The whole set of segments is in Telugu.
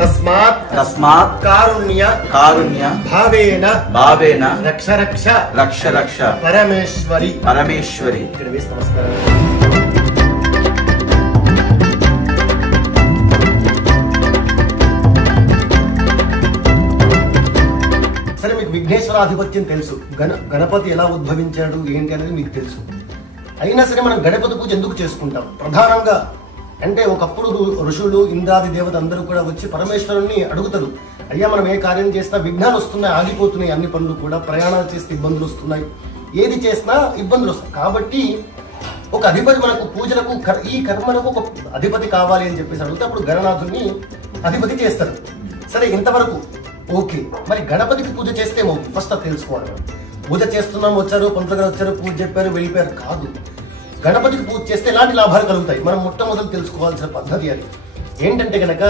तस्मात् कारुण्य भावेन रक्ष परमेश्वरी नमस्कार। సరే మీకు విఘ్నేశ్వరాధిపత్యం తెలుసు, గణపతి ఎలా ఉద్భవించాడు ఏంటి అనేది మీకు తెలుసు. అయినా సరే మనం గణపతి పూజ ఎందుకు చేసుకుంటాం? ప్రధానంగా అంటే ఒకప్పుడు ఋషులు ఇంద్రాది దేవత అందరూ కూడా వచ్చి పరమేశ్వరుణ్ణి అడుగుతారు, అయ్యా మనం ఏ కార్యం చేసినా విఘ్నాలు వస్తున్నాయి, ఆగిపోతున్నాయి, అన్ని పనులు కూడా ప్రయాణాలు చేస్తే ఇబ్బందులు వస్తున్నాయి, ఏది చేసినా ఇబ్బందులు వస్తాయి. కాబట్టి ఒక అధిపతి మనకు పూజలకు ఈ కర్మలకు ఒక అధిపతి కావాలి అని చెప్పేసి అడిగితే అప్పుడు గణనాథుని అధిపతి చేస్తారు. సరే ఇంతవరకు ఓకే, మరి గణపతికి పూజ చేస్తే ఏమవుతుంది? ఫస్ట్ అది తెలుసుకోవాలి. పూజ చేస్తున్నాం, వచ్చారు పంతులు గారు వచ్చారు, పూజ చెప్పారు, వెళ్ళిపోయారు కాదు. గణపతికి పూజ చేస్తే ఎలాంటి లాభాలు కలుగుతాయి మనం మొట్టమొదటి తెలుసుకోవాల్సిన పద్ధతి అది ఏంటంటే గనక,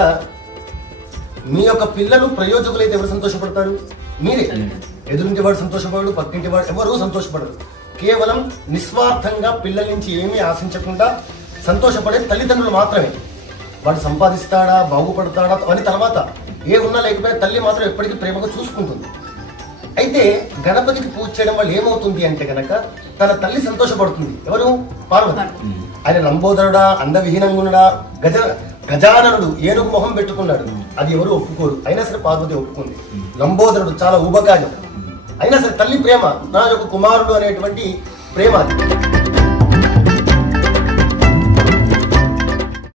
మీ యొక్క పిల్లలు ప్రయోజకులైతే ఎవరు సంతోషపడతారు? మీరే. ఎదురింటి వాడు సంతోషపడడు, పక్కింటి వాడు ఎవరు సంతోషపడరు. కేవలం నిస్వార్థంగా పిల్లల నుంచి ఏమీ ఆశించకుండా సంతోషపడే తల్లిదండ్రులు మాత్రమే. వాడు సంపాదిస్తాడా, బాగుపడతాడా అని తర్వాత ఏ ఉన్నా లేకపోయినా తల్లి మాత్రం ఎప్పటికీ ప్రేమగా చూసుకుంటుంది. అయితే గణపతికి పూజ చేయడం వల్ల ఏమవుతుంది అంటే గనక, తన తల్లి సంతోషపడుతుంది. ఎవరు? పార్వతి. ఆయన లంబోదరుడా, అందవిహీనంగునుడా, గజాననుడు, ఏనుగు మొహం పెట్టుకున్నాడు, అది ఎవరు ఒప్పుకోరు. అయినా సరే పార్వతి ఒప్పుకుంది. లంబోదరుడు చాలా ఊబకాయం, అయినా సరే తల్లి ప్రేమ, నా యొక్క కుమారుడు అనేటువంటి ప్రేమ అది.